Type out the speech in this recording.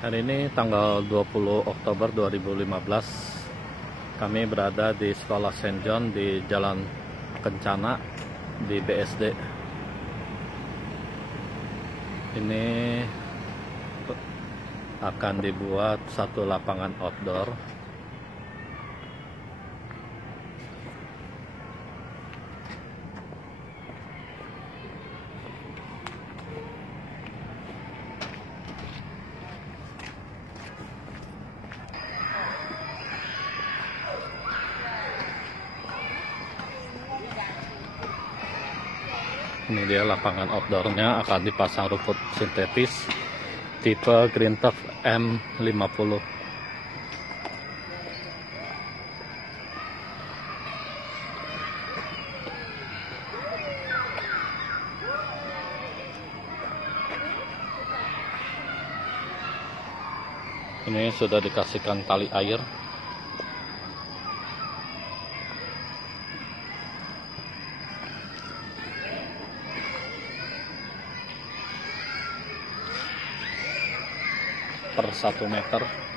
Hari ini tanggal 20 Oktober 2015, kami berada di Sekolah St. John di Jalan Kencana di BSD. Ini akan dibuat satu lapangan outdoor. Ini dia lapangan outdoornya, akan dipasang rumput sintetis tipe Green Turf M50. Ini sudah dikasihkan tali air. Per 1 meter.